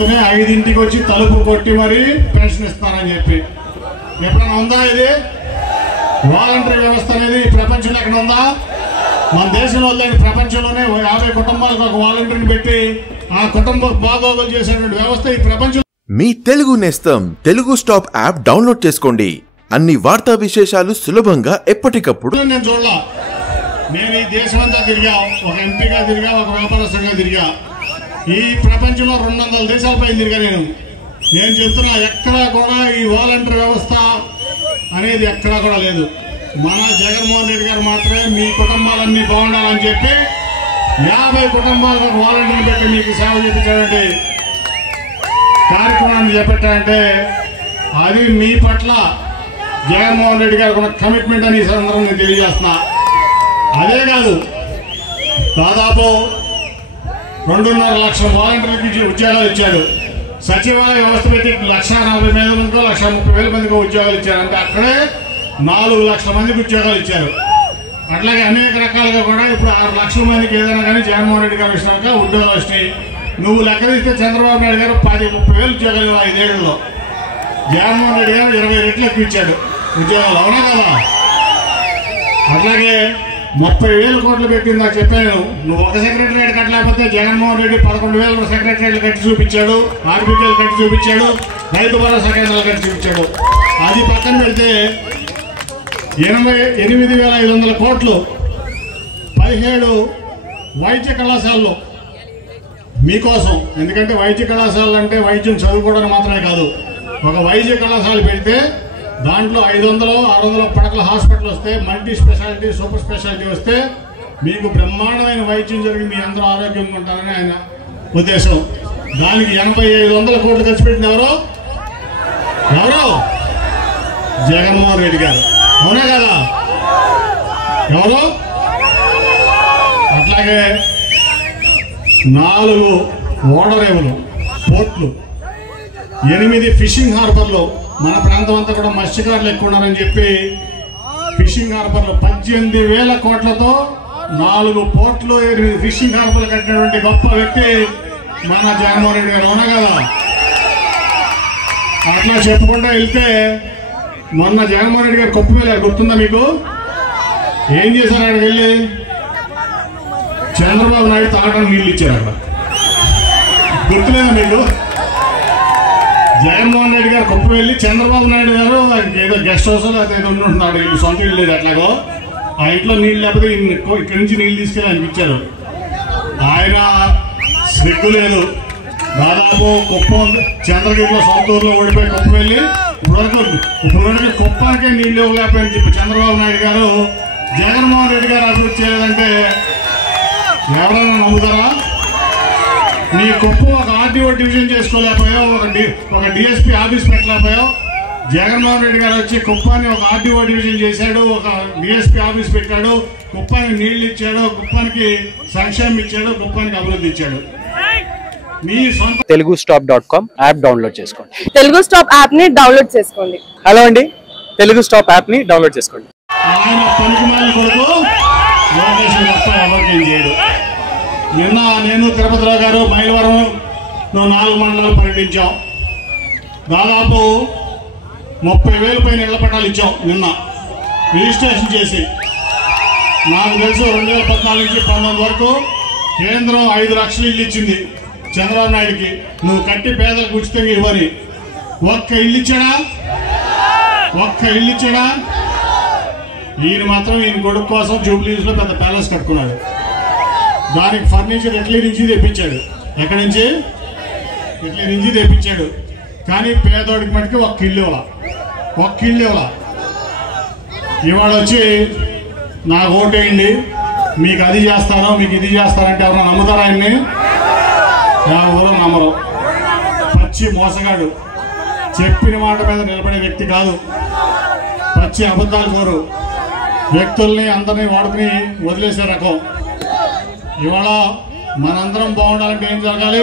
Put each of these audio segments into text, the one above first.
5ంటికి వచ్చి తలుపు కొట్టి మరి పెన్షన్ ఇస్తారని చెప్పి ఎప్పుడైనా ఉందా? ఇది వాలంటరీ వ్యవస్థ అనేది ప్రపంచంలో ఎక్కడ ఉందా? మన దేశంలో లేని ప్రపంచంలోనే 50 కుటుంబాలకు ఒక వాలంటీర్ని పెట్టి ఆ కుటుంబ బాగోగులు చేసేటువంటి వ్యవస్థ ఈ ప్రపంచం. మీ తెలుగు నేస్తం తెలుగు స్టాప్ యాప్ డౌన్లోడ్ చేసుకోండి. అన్ని వార్తా విశేషాలు సులభంగా ఎప్పటికప్పుడు. నేను చూడలా. నేను ఈ దేశమంతా తిరిగా, ఒక ఎంపీగా తిరిగా, ఒక వ్యాపారస్తుగా తిరిగా. ఈ ప్రపంచంలో 200 దేశాలపై తిరిగా. నేను చెప్తున్నా, ఎక్కడా కూడా ఈ వాలంటీర్ వ్యవస్థ అనేది ఎక్కడా కూడా లేదు. మన జగన్మోహన్ రెడ్డి గారు మాత్రమే మీ కుటుంబాలన్నీ బాగుండాలని చెప్పి 50 కుటుంబాలకు వాలంటీర్లు పెట్టి మీకు సేవ చేయించాలంటే కార్యక్రమాన్ని చేపట్టాలంటే అది మీ పట్ల జగన్మోహన్ రెడ్డి గారికి ఉన్న కమిట్మెంట్ అని ఈ సందర్భంగా తెలియజేస్తున్నా. అదే కాదు, దాదాపు 2.5 లక్షల వాలంటీర్లకి ఉద్యోగాలు ఇచ్చాడు. సచివాలయ వ్యవస్థ పెట్టి 1,40,000 మందికో 1,30,000 మందికో ఉద్యోగాలు ఇచ్చారు. అంటే అక్కడే 4 లక్షల మందికి ఉద్యోగాలు ఇచ్చారు. అట్లాగే అనేక రకాలుగా కూడా ఇప్పుడు 6 లక్షల మందికి ఏదైనా కానీ జగన్మోహన్ రెడ్డి గారు ఇచ్చినాక ఉద్యోగాలు వచ్చినాయి. నువ్వు లెక్క తీస్తే చంద్రబాబు నాయుడు గారు 10-30,000 ఉద్యోగాలు 5 ఏళ్లలో, జగన్మోహన్ రెడ్డి గారు 20 రెట్లు ఎక్కువ ఇచ్చాడు ఉద్యోగాలు. అవునా కదా? అట్లాగే 30,000 కోట్లు పెట్టింది. నాకు చెప్పాను, నువ్వు ఒక సెక్రటరియట్ కట్టలేకపోతే జగన్మోహన్ రెడ్డి 11,000 సెక్రటరియట్లు కట్టి చూపించాడు, ఆర్బికేలు కట్టి చూపించాడు, రైతు భరోసా కేంద్రాలు కట్టి చూపించాడు. అది పక్కన పెడితే 88,500 కోట్లు 17 వైద్య కళాశాలలో మీకోసం. ఎందుకంటే వైద్య కళాశాలలు అంటే వైద్యం చదువుకోవడానికి మాత్రమే కాదు. ఒక వైద్య కళాశాల పెడితే దాంట్లో 500-600 పడకల హాస్పిటల్ వస్తే, మల్టీ స్పెషాలిటీ, సూపర్ స్పెషాలిటీ వస్తే మీకు బ్రహ్మాండమైన వైద్యం జరిగి మీ అందరూ ఆరోగ్యంగా ఉంటారని ఆయన ఉద్దేశం. దానికి 8500 కోట్లు ఖర్చు పెట్టింది ఎవరు? జగన్మోహన్ రెడ్డి గారు. అవునా కదా? ఎవరు? అట్లాగే 4 ఓడరేవులు, పోర్ట్లు, 8 ఫిషింగ్ హార్బర్లు. మన ప్రాంతం అంతా కూడా మత్స్యకారులు ఎక్కువ ఉన్నారని చెప్పి ఫిషింగ్ హార్బర్లు 18,000 కోట్లతో 4 పోర్ట్లు, 8 ఫిషింగ్ హార్బర్లు కట్టినటువంటి గొప్ప వ్యక్తి మన జగన్మోహన్ రెడ్డి గారు. అవునా కదా? అట్లా చెప్పుకుంటా వెళ్తే మొన్న జగన్మోహన్ రెడ్డి గారు కొప్పు వెళ్ళారు, గుర్తుందా మీకు? ఏం చేశారు? అక్కడికి వెళ్ళి చంద్రబాబు నాయుడు తాగడానికి నీళ్ళు ఇచ్చారు. అక్కడ గుర్తులేదా మీకు? జగన్మోహన్ రెడ్డి గారు కొప్పు వెళ్ళి చంద్రబాబు నాయుడు గారు ఏదో గెస్ట్ హౌస్ లేకపోతే ఏదో ఉంటున్నాడు, వీళ్ళు సొంత ఇల్లు లేదు ఎట్లాగో, ఆ ఇంట్లో నీళ్ళు లేకపోతే ఇక్కడి నుంచి నీళ్ళు తీసుకెళ్ళి అనిపించారు. ఆయన సిగ్గు లేదు. దాదాపు కుప్పం చంద్రగిరిలో సొంత ఊర్లో ఓడిపోయి కుప్ప వెళ్ళి ఇప్పుడు కుప్పానికే నీళ్ళు ఇవ్వలేకపోయింది చెప్పి చంద్రబాబు నాయుడు గారు జగన్మోహన్ రెడ్డి గారు అభివృద్ధి చేయలేదంటే ఎవరైనా నమ్ముతారా? నీ కుప్ప ఒక ఆర్డీఓ డివిజన్ చేసుకోలేకపోయావు, ఒక డిఎస్పీ ఆఫీస్ పెట్టలేకపోయావు. జగన్మోహన్ రెడ్డి గారు వచ్చి కుప్పాన్ని ఒక ఆర్డీఓ డివిజన్ చేశాడు, ఒక డిఎస్పీ ఆఫీస్ పెట్టాడు, కుప్పానికి నీళ్లు ఇచ్చాడు, కుప్పానికి సంక్షేమం ఇచ్చాడు, కుప్పానికి అభివృద్ధి ఇచ్చాడు. మీ సొంత telugustop.com యాప్ డౌన్లోడ్ చేసుకోండి. తెలుగు స్టాప్ యాప్ ని డౌన్లోడ్ చేసుకోండి. హలో అండి, తెలుగు స్టాప్ యాప్ ని డౌన్లోడ్ చేసుకోండి. ఆయన పనికిమాలి కొడుకు లోకేష్ తప్ప ఎవరికి చేయడు. నిన్న నేను తిరుపతిరావు గారు మైలవరం 4 మండలాలు పర్యటించాం. దాదాపు 30,000 పైన ఇళ్ల పట్టాలు ఇచ్చాం. నిన్న రిజిస్ట్రేషన్ చేసి నాకు తెలుసు 2014 నుంచి 2019 వరకు కేంద్రం 5 లక్షలు ఇల్లు ఇచ్చింది చంద్రబాబు నాయుడికి. నువ్వు కట్టి పేదలకు ఉచితంగా ఇవ్వని. ఒక్క ఇల్లు ఇచ్చాడా? ఈయన మాత్రం ఈయన కొడుకు కోసం జూబ్లీస్ లో పెద్ద ప్యాలెస్ కట్టుకున్నాడు. దానికి ఫర్నిచర్ ఇటలీ నుంచి తెప్పించాడు. ఎక్కడి నుంచి? ఇటలీ నుంచి తెప్పించాడు. కానీ పేదోడికి మటుకు ఒక్క ఇల్లు ఇవ్వాల. ఇవాళ వచ్చి నాకు ఓటేయండి, మీకు అది చేస్తాను, మీకు ఇది చేస్తానంటే ఎవరైనా నమ్ముతారా? ఆయన్ని ఎవరో నమ్మరు. పచ్చి మోసగాడు, చెప్పిన మాట మీద నిలబడే వ్యక్తి కాదు. పచ్చి అబద్ధాలు కోరు వ్యక్తుల్ని అందరినీ వాడుకుని వదిలేసే రకం. ఇవాళ మనందరం బాగుండాలంటే ఏం జరగాలి?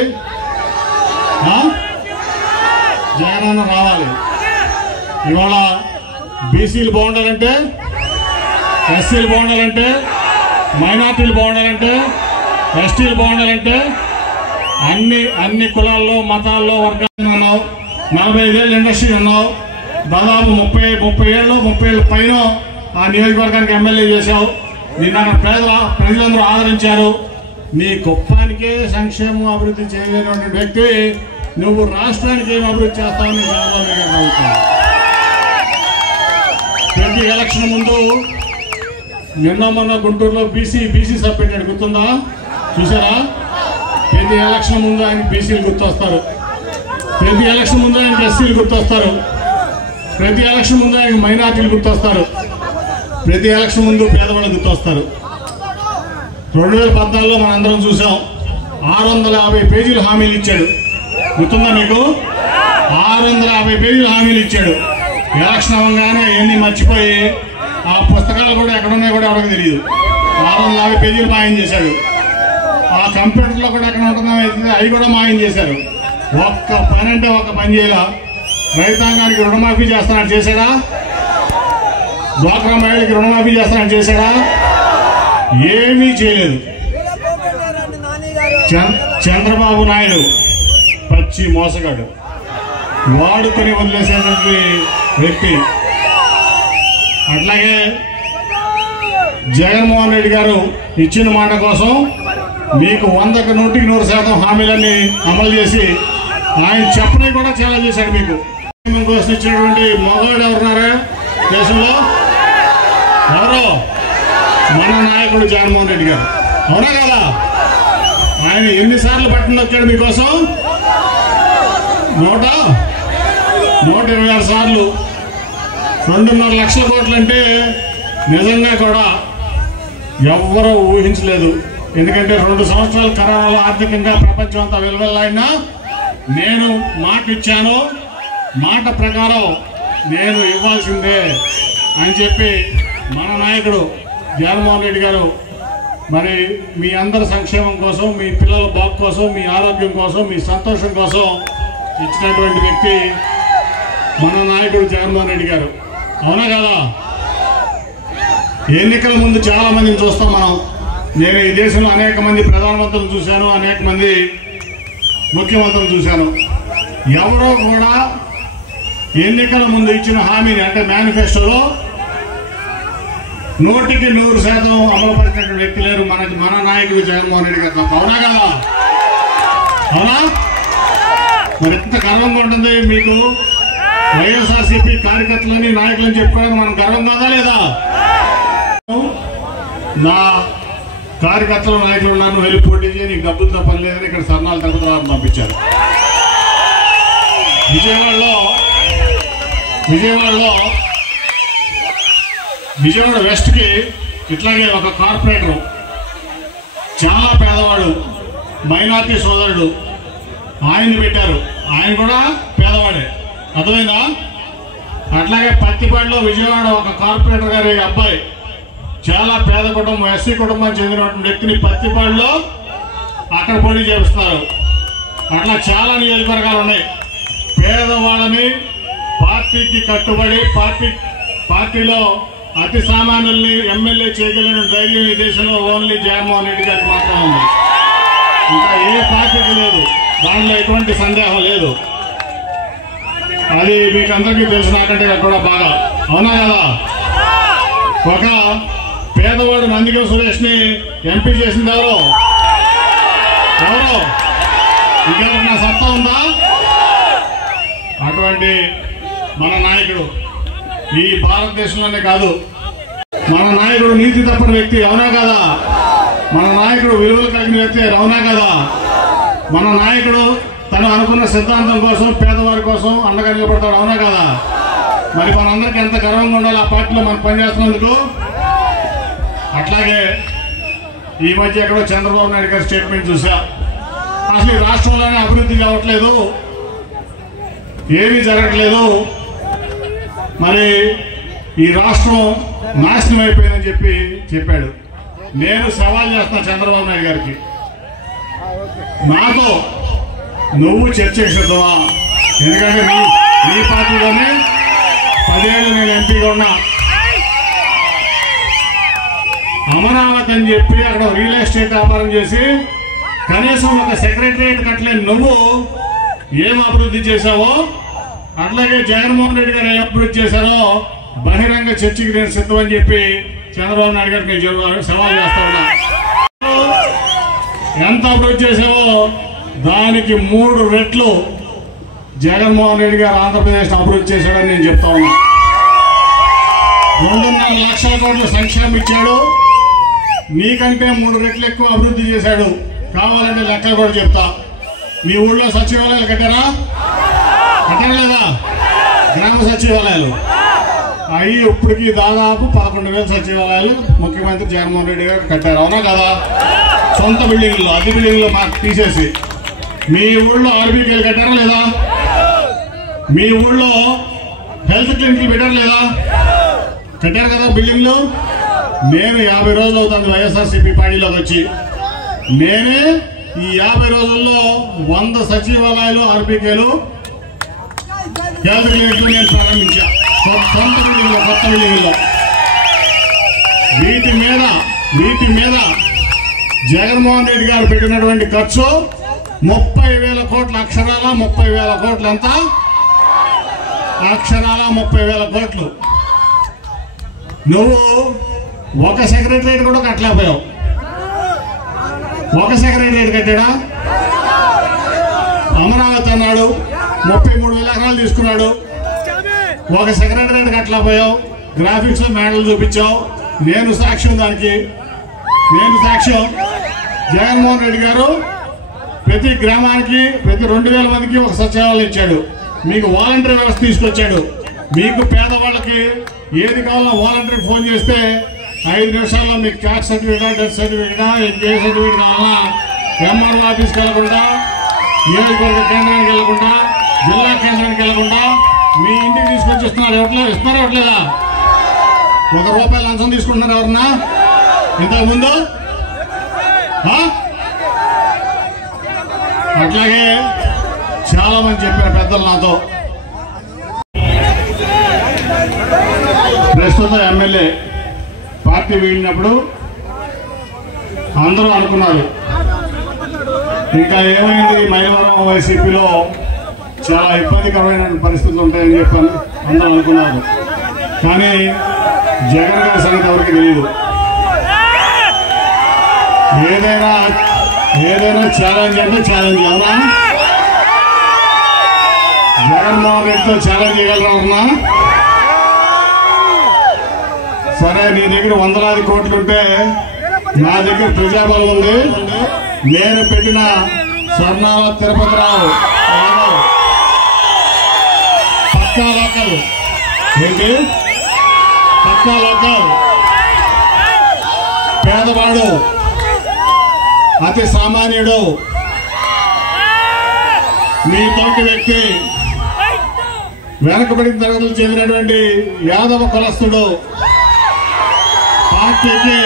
జగనన్న రావాలి. ఇవాళ బీసీలు బాగుండాలంటే, ఎస్సీలు బాగుండాలంటే, మైనార్టీలు బాగుండాలంటే, ఎస్టీలు బాగుండాలంటే అన్ని కులాల్లో మతాల్లో వర్గాల్లో ఉన్నావు. 45 ఏళ్ళు ఇండస్ట్రీ ఉన్నావు. దాదాపు 30 ఏళ్ళ పైన ఆ నియోజకవర్గానికి ఎమ్మెల్యే చేశావు. నిన్న ప్రజలందరూ ఆదరించారు. నీ కుప్పానికే సంక్షేమం అభివృద్ధి చేయలేనటువంటి వ్యక్తి నువ్వు రాష్ట్రానికి ఏం అభివృద్ధి చేస్తావని చంద్రబాబు నాయుడు గారు అడుగుతాను. ప్రతి ఎలక్షన్ ముందు నిన్న మొన్న గుంటూరులో బీసీ సభ పెట్టాడు, గుర్తుందా? చూసారా? ప్రతి ఎలక్షన్ ముందు ఆయన బీసీలు గుర్తొస్తారు, ప్రతి ఎలక్షన్ ముందు ఆయనకి ఎస్సీలు గుర్తొస్తారు, ప్రతి ఎలక్షన్ ముందు ఆయనకి మైనార్టీలు గుర్తొస్తారు, ప్రతి ఎలక్షన్ ముందు పేదవాళ్ళు గుర్తొస్తారు. 2014లో మనందరం చూసాం. 650 పేజీలు హామీలు ఇచ్చాడు, గుర్తుందా మీకు? 650 పేజీలు హామీలు ఇచ్చాడు. ఎలక్షన్ అవ్వగానే అవన్నీ మర్చిపోయి ఆ పుస్తకాలు కూడా ఎక్కడున్నాయో కూడా ఎవరికి తెలియదు. 650 పేజీలు మాయం చేశాడు. ఆ కంప్యూటర్లో కూడా ఎక్కడ ఉంటుందో అవి కూడా మాయం చేశారు. ఒక్క పని అంటే ఒక్క పని చేయాల. రైతాంగానికి రుణమాఫీ చేస్తానని చేశాడా? డ్వాక్రా మహిళకి రుణమాఫీ చేస్తానని చేశాడా? ఏమీ చేయలేదు. చంద్రబాబు నాయుడు పచ్చి మోసగాడు, వాడుకొని వదిలేసేటువంటి వ్యక్తి. అట్లాగే జగన్మోహన్ రెడ్డి గారు ఇచ్చిన మాట కోసం మీకు 100కి 100% హామీలన్నీ అమలు చేసి ఆయన చెప్పని కూడా చాలా చేశాడు. మీకు కోసం ఇచ్చినటువంటి మగవాడు ఎవరున్నారా దేశంలో? ఎవరో మన నాయకుడు జగన్మోహన్ రెడ్డి గారు, అవునా కదా? ఆయన ఎన్నిసార్లు పట్టణం వచ్చాడు మీకోసం? 126 సార్లు. 2.5 లక్షల కోట్లు అంటే నిజంగా కూడా ఎవ్వరూ ఊహించలేదు. ఎందుకంటే 2 సంవత్సరాలు కరోనాలో ఆర్థికంగా ప్రపంచం అంతా వెలువెల్లాడినా నేను మాట ఇచ్చాను, మాట ప్రకారం నేను ఇవ్వాల్సిందే అని చెప్పి మన నాయకుడు జగన్మోహన్ రెడ్డి గారు మరి మీ అందరి సంక్షేమం కోసం, మీ పిల్లల బాగు కోసం, మీ ఆరోగ్యం కోసం, మీ సంతోషం కోసం ఇచ్చినటువంటి వ్యక్తి మన నాయకుడు జగన్మోహన్ రెడ్డి గారు, అవునా కదా? ఎన్నికల ముందు చాలా మందిని చూస్తాం మనం. నేను ఈ దేశంలో అనేక మంది ప్రధానమంత్రులు చూశాను, అనేక మంది ముఖ్యమంత్రులు చూశాను. ఎవరో కూడా ఎన్నికల ముందు ఇచ్చిన హామీని అంటే మేనిఫెస్టోలో 100కి 100% అమలు పరిచినటువంటి వ్యక్తి లేరు మన నాయకుడు జగన్మోహన్ రెడ్డి గారు, అవునా కదా? అవునా? మరి ఎంత గర్వంగా ఉంటుంది మీకు? వైఎస్ఆర్సీపీ కార్యకర్తలని నాయకులని చెప్పుకోవడానికి మనం గర్వం కాదా లేదా? నా కార్యకర్తలు నాయకులు ఉన్నారు, వెళ్ళి పోటీ చేయి, నీకు డబ్బులతో పని లేదని ఇక్కడ సర్నాలు తిరుపతి పంపించారు. విజయవాడ వెస్ట్కి ఇట్లాగే ఒక కార్పొరేటర్, చాలా పేదవాడు, మైనార్టీ సోదరుడు, ఆయన్ని పెట్టారు. ఆయన కూడా పేదవాడే, అర్థమైందా? అట్లాగే పత్తిపాడులో విజయవాడ ఒక కార్పొరేటర్ గారి అబ్బాయి, చాలా పేద కుటుంబం, ఎస్సీ కుటుంబానికి చెందినటువంటి వ్యక్తిని పత్తిపాడులో అక్కడ పోటీ చేపిస్తున్నారు. అట్లా చాలా నియోజకవర్గాలు ఉన్నాయి. పేదవాళ్ళని పార్టీకి కట్టుబడి పార్టీలో అతి సామాన్యుల్ని ఎమ్మెల్యే చేయగలిగిన ధైర్యం ఈ దేశంలో ఓన్లీ జగన్మోహన్ రెడ్డి గారికి మాత్రం ఉంది. ఇంకా ఏ పార్టీకి లేదు, దాంట్లో ఎటువంటి సందేహం లేదు. అది మీకు అందరికీ తెలుసు, నాకంటే కూడా బాగా, అవునా కదా? ఒక పేదవాడు నందిగం సురేష్ ని ఎంపీ చేసింది ఎవరు? ఇంకెవరన్నా సత్తా ఉందా? అటువంటి మన నాయకుడు ఈ భారతదేశంలోనే కాదు, మన నాయకుడు నీతి తప్పని వ్యక్తి, అవునా కదా? మన నాయకుడు విలువలు కలిగిన వ్యక్తి, అవునా కదా? మన నాయకుడు తను అనుకున్న సిద్ధాంతం కోసం, పేదవారి కోసం అండగా నిలబడతాడు, అవునా కదా? మరి మనందరికీ ఎంత గర్వంగా ఉండాలి ఆ పార్టీలో మనం పనిచేస్తున్నందుకు. అట్లాగే ఈ మధ్య ఎక్కడో చంద్రబాబు నాయుడు గారి స్టేట్మెంట్ చూసా, అసలు ఈ రాష్ట్రంలోనే అభివృద్ధి కావట్లేదు, ఏమీ జరగట్లేదు, మరి ఈ రాష్ట్రం నాశనం అయిపోయిందని చెప్పాడు. నేను సవాల్ చేస్తున్నా చంద్రబాబు నాయుడు గారికి, నాతో నువ్వు చర్చించదువా? ఎందుకంటే నీ పార్టీలోనే 10 ఏళ్ళు నేను ఎంపీగా ఉన్నా. అమరావతి అని చెప్పి అక్కడ రియల్ ఎస్టేట్ వ్యాపారం చేసి కనీసం ఒక సెక్రటరియట్ కట్టలేని నువ్వు ఏం అభివృద్ధి చేశావో, అట్లాగే జగన్మోహన్ రెడ్డి గారు ఏం అభివృద్ధి చేశారో బహిరంగ చర్చకి నేను సిద్ధమని చెప్పి చంద్రబాబు నాయుడు గారికి నేను సవాల్ చేస్తా ఉన్నా. ఎంత అభివృద్ధి చేసావో దానికి 3 రెట్లు జగన్మోహన్ రెడ్డి గారు ఆంధ్రప్రదేశ్ అభివృద్ధి చేశాడని నేను చెప్తా ఉన్నా. 2.5 లక్షల కోట్ల సంక్షేమం ఇచ్చాడు, నీకంటే 3 రెట్లు ఎక్కువ అభివృద్ధి చేశాడు. కావాలంటే లెక్కలు కూడా చెప్తా. మీ ఊళ్ళో సచివాలయాలు కట్టారా? కట్టలేదా? గ్రామ సచివాలయాలు అవి ఇప్పటికి దాదాపు 11,000 సచివాలయాలు ముఖ్యమంత్రి జగన్మోహన్ రెడ్డి గారు కట్టారు. అవునా కదా? సొంత బిల్డింగ్లు, అద్దె బిల్డింగ్లు మాకు తీసేసి. మీ ఊళ్ళో ఆర్బీకేలు కట్టారా లేదా? మీ ఊళ్ళో హెల్త్ క్లినిక్లు పెట్టారు లేదా? కట్టారు కదా బిల్డింగ్లు. నేను 50 రోజులు అవుతుంది వైఎస్ఆర్సీపీ పార్టీలోకి వచ్చి. నేనే ఈ 50 రోజుల్లో 100 సచివాలయాలు, ఆర్బీకేలు, హెల్త్ క్లినిక్లు నేను ప్రారంభించా. సొంత బిల్డింగ్లో, కొత్త బిల్డింగ్లో. వీటి మీద జగన్మోహన్ రెడ్డి గారు పెట్టినటువంటి ఖర్చు 30,000 కోట్లు. అక్షరాల 30,000 కోట్లు. ఎంత? అక్షరాల 30,000 కోట్లు. నువ్వు ఒక సెక్రటరియట్ కూడా కట్టలేకపోయావు. ఒక సెక్రటరియట్ కట్టాడా? అమరావతి అన్నాడు, 33,000 ఎకరాలు తీసుకున్నాడు. ఒక సెక్రటరియట్ కట్టలేకపోయావు. గ్రాఫిక్స్ లో మేడలు చూపించావు. నేను సాక్ష్యం దానికి. నేను సాక్ష్యం. జగన్మోహన్ రెడ్డి గారు ప్రతి గ్రామానికి, ప్రతి 2,000 మందికి ఒక సచివాలయం ఇచ్చాడు. మీకు వాలంటీర్ వ్యవస్థ తీసుకొచ్చాడు. మీకు పేదవాళ్ళకి ఏది కావాలో వాలంటీర్ ఫోన్ చేస్తే 5 నిమిషాల్లో మీకు క్యాస్ట్ సర్టిఫికేట్, డెత్ సర్టిఫికేట్, ఏ సర్టిఫికేట్ కావాలన్నా ఎంఆర్ఓ ఆఫీస్కి వెళ్లకుండా, నియోజకవర్గ కేంద్రానికి వెళ్లకుండా, జిల్లా కేంద్రానికి వెళ్లకుండా మీ ఇంటికి తీసుకొచ్చి ఇస్తున్నారు. ఇస్తున్నారా? ఇవ్వట్లేదా? ₹1 లంచం తీసుకుంటున్నారు ఎవరన్నా ఇంతకుముందు? అట్లాగే చాలా మంది చెప్పారు పెద్దలు నాతో. ప్రస్తుత ఎమ్మెల్యే పార్టీ వీడినప్పుడు అందరూ అనుకున్నారు ఇంకా ఏమైంది, మైలవరం వైసీపీలో చాలా ఇబ్బందికరమైన పరిస్థితులు ఉంటాయని చెప్పాను అందరూ అనుకున్నారు. కానీ జగన్ గారి సంగతి ఎవరికి తెలియదు. ఏదైనా ఛాలెంజ్ అంటే ఛాలెంజ్. అవునా? జగన్మోహన్ రెడ్డితో ఛాలెంజ్ చేయగలరా? అవునా? సరే, నీ దగ్గర 100,000 కోట్లుంటే నా దగ్గర ప్రజాబలం ఉంది. నేను పెట్టిన స్వర్ణాల తిరుపతిరావు పక్కా లోకల్. ఏంటి? పక్కా లోకల్. పేదవాడు, అతి సామాన్యుడు, మీ తోటి వ్యక్తి, వెనకబడిన తరగతులు చెందినటువంటి యాదవ కులస్తుడు, పార్టీకి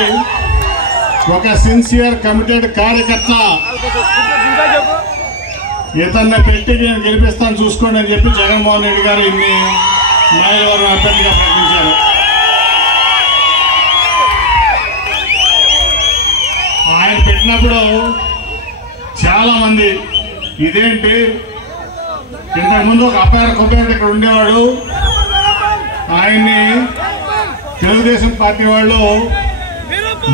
ఒక సిన్సియర్ కమిటెడ్ కార్యకర్త. ఇతన్ని పెట్టి నేను గెలిపిస్తాను చూసుకోండి అని చెప్పి జగన్మోహన్ రెడ్డి గారు ఇన్ని మైలవరం అభ్యర్థిగా ప్రకటించారు. ఆయన పెట్టినప్పుడు చాలా మంది ఇదేంటి, ఇంతకుముందు ఒక అబ్బాయి కొబ్బరి ఇక్కడ ఉండేవాడు, ఆయన్ని తెలుగుదేశం పార్టీ వాళ్ళు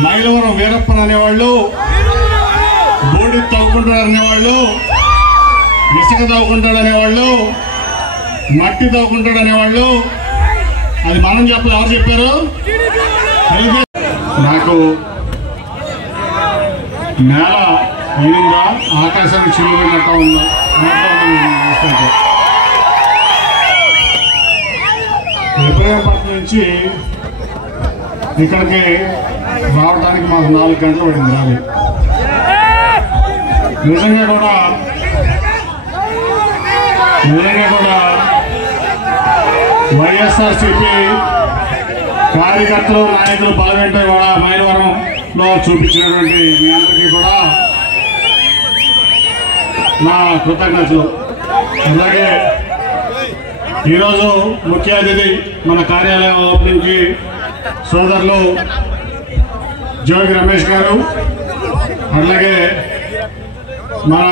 మైలవరం వీరప్పన్ అనేవాళ్ళు, బోడి తవ్వుకుంటాడు అనేవాళ్ళు, ఇసుక తవ్వుకుంటాడు అనేవాళ్ళు, మట్టి తవ్వుకుంటాడు అనేవాళ్ళు. అది మనం చెప్పలేదు, ఎవరు చెప్పారు? నాకు నేల ఈనిందా, ఆకాశానికి చిల్లున్నట్టు ఉందా ఇబ్రహీంపట్నం నుంచి ఇక్కడికి రావడానికి మాకు 4 గంటలు పడింది రాలి. నిజంగా కూడా వైఎస్ఆర్సీపీ కార్యకర్తలు, నాయకులు బలగంటే కూడా మైలవరంలో చూపించినటువంటి మీ అందరికీ కూడా నా కృతజ్ఞతలు. అలాగే ఈరోజు ముఖ్య అతిథి మన కార్యాలయం ఓపెనింగ్కి సోదరులు జోగి రమేష్ గారు, అలాగే మన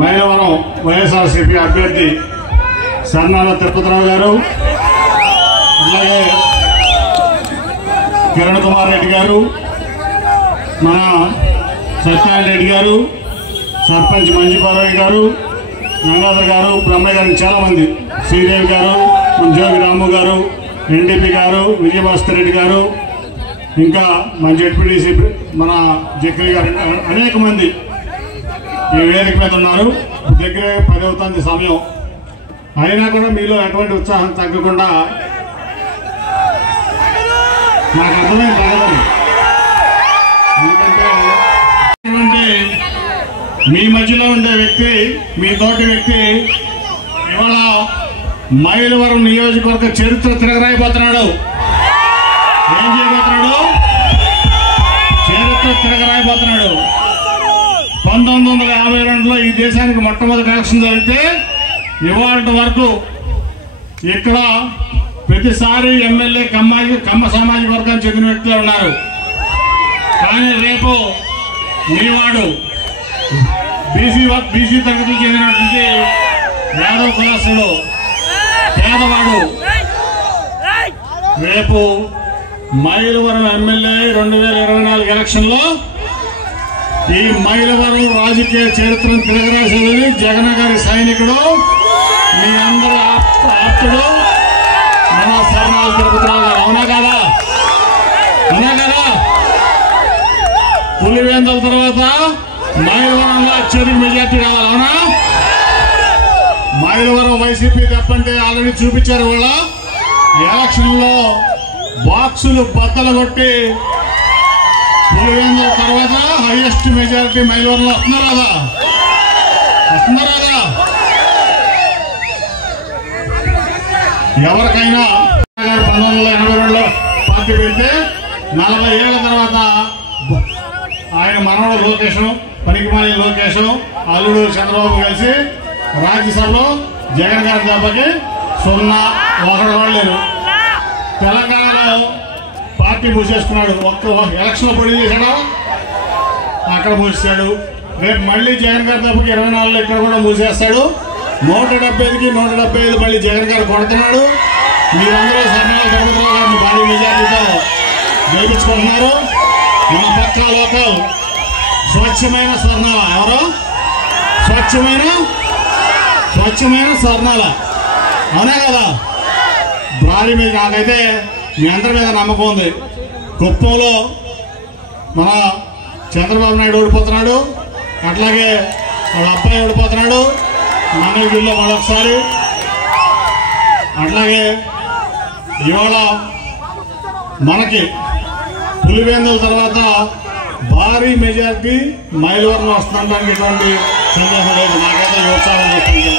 మైలవరం వైఎస్ఆర్సీపీ అభ్యర్థి సర్నాల తిరుపతిరావు గారు, అలాగే కిరణ్ కుమార్ రెడ్డి గారు, మన సత్యనారాయణ రెడ్డి గారు, సర్పంచ్ మంజుపారాయణ గారు, గంగాధర్ గారు, బ్రహ్మయ్య గారు, చాలామంది, శ్రీదేవి గారు, జోగి రాము గారు, ఎన్డీపీ గారు, విజయభాస్కర్ రెడ్డి గారు, ఇంకా మన జెడ్పీటీసీ మన జక్రీ గారు, అనేక మంది ఈ వేదిక మీద ఉన్నారు. దగ్గర 10 అవుతుంది సమయం. అయినా కూడా మీలో ఎటువంటి ఉత్సాహం తగ్గకుండా నాకు అర్థమైంది తగ్గదని. ఎందుకంటే మీ మధ్యలో ఉండే వ్యక్తి, మీ తోటి వ్యక్తి ఇవాళ మైలవరం నియోజకవర్గ చరిత్ర తిరగరాయిపోతున్నాడు. ఏం చేయబోతున్నాడు? చరిత్ర తిరగరాయిపోతున్నాడు. 1952లో ఈ దేశానికి మొట్టమొదటి ఎలక్షన్ జరిగితే ఇవాళ వరకు ఇక్కడ ప్రతిసారి ఎమ్మెల్యే కమ్మ సామాజిక వర్గానికి చెందిన వ్యక్తులు ఉన్నారు. కానీ రేపు మీవాడు బీసీ తరగతికి చెందినటువంటి యాదవ్ కులస్తుడు పేదవాడు రేపు మైలవరం ఎమ్మెల్యే 2024 ఎలక్షన్లో ఈ మైలవరం రాజకీయ చరిత్రను తిరగరాసేది జగన్ గారి సైనికుడు, మీ అందరి ఆప్తుడు మన సర్నాల తిరుపతిరావు గారు. అవునా కదా? అవునా కదా? పులివెందుల తర్వాత మైలవరంలో అత్యధిక మెజార్టీ రావాలి. అవునా? మైలవరం వైసీపీ తప్పంటే ఆల్రెడీ చూపించారు. వాళ్ళ ఎలక్షన్ లో బాక్సులు బద్దలు కొట్టి పులివెందుల తర్వాత హైయెస్ట్ మెజారిటీ మైలవరంలో వస్తున్నారా? ఎవరికైనా 1982లో పార్టీ పెడితే 40 ఏళ్ల తర్వాత ఆయన మనవడు లోకేశం, పనికిమాలి లోకేశం, అల్లుడు చంద్రబాబు కలిసి రాజ్యసభలో జగన్ గారి దెబ్బకి 0 వాళ్ళు లేరు. తెలంగాణలో పార్టీ మూసేసుకున్నాడు. ఒక్క ఎలక్షన్ లో పోటీ చేశాడా? అక్కడ మూసేశాడు. రేపు మళ్ళీ జగన్ గారి దెబ్బకి 24లో ఇక్కడ కూడా మూసేస్తాడు. 175కి 175 మళ్ళీ జగన్ గారు కొడుతున్నాడు. మీరందరూ సర్నాల తిరుపతిరావు గారిని భారీ మెజార్టీతో గెలిపించుకుంటున్నారు. మన పక్క లోకల్ స్వచ్ఛమైన స్వర్ణాల. ఎవరో స్వచ్ఛమైన స్వర్ణాల. అవునా కదా? భారీ మీద నాకైతే మీ అందరి మీద నమ్మకం ఉంది. కుప్పంలో మన చంద్రబాబు నాయుడు ఓడిపోతున్నాడు, అట్లాగే వాళ్ళ అబ్బాయి ఓడిపోతున్నాడు. మంగళగిరిలో మరొకసారి, అట్లాగే ఇవాళ మనకి పులివెందుల తర్వాత భారీ మెజార్టీ మైలవరంలో వస్తుండడానికి ఎటువంటి సందేహం లేదు. నాకైతే ఉత్సాహం వస్తుంది.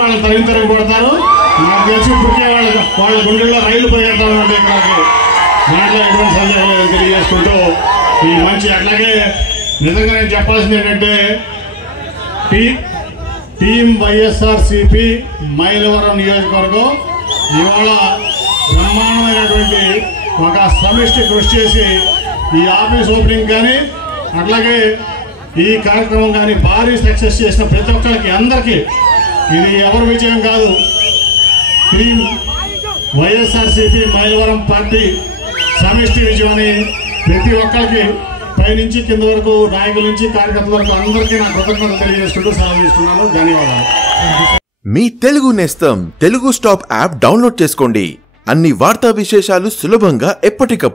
వాళ్ళు తరిగి కొడతారు. నాకు తెలిసి ఇప్పటికే వాళ్ళ గుండెల్లో రైలు పరిగెడతామంటే ఇక్కడికి. దాంట్లో ఎటువంటి సందేహం లేదని తెలియజేసుకుంటూ ఈ మంచి, అట్లాగే నిజంగా నేను చెప్పాల్సింది ఏంటంటే టీం వైఎస్ఆర్సీపీ మైలవరం నియోజకవర్గం ఇవాళ బ్రహ్మాండమైనటువంటి ఒక సమిష్టి కృషి చేసి ఈ ఆఫీస్ ఓపెనింగ్ కానీ అట్లాగే ఈ కార్యక్రమం కానీ భారీ సక్సెస్ చేసిన ప్రతి ఒక్కరికి, అందరికీ ఇది ఎవరి విజయం కాదు, టీం వైఎస్ఆర్సీపీ మైలవరం పార్టీ సమిష్టి విజయం అని ప్రతి ఒక్కరికి పైనుంచి కింద వరకు, నాయకుల నుంచి కార్యకర్తల వరకు అందరికీ నా కృతజ్ఞతలు తెలియజేసుకుంటూ సెలవు తీసుకున్నాను. ధన్యవాదాలు. మీ తెలుగు నేస్తం తెలుగు స్టాప్ యాప్ డౌన్లోడ్ చేసుకోండి. అన్ని వార్తా విశేషాలు సులభంగా ఎప్పటికప్పుడు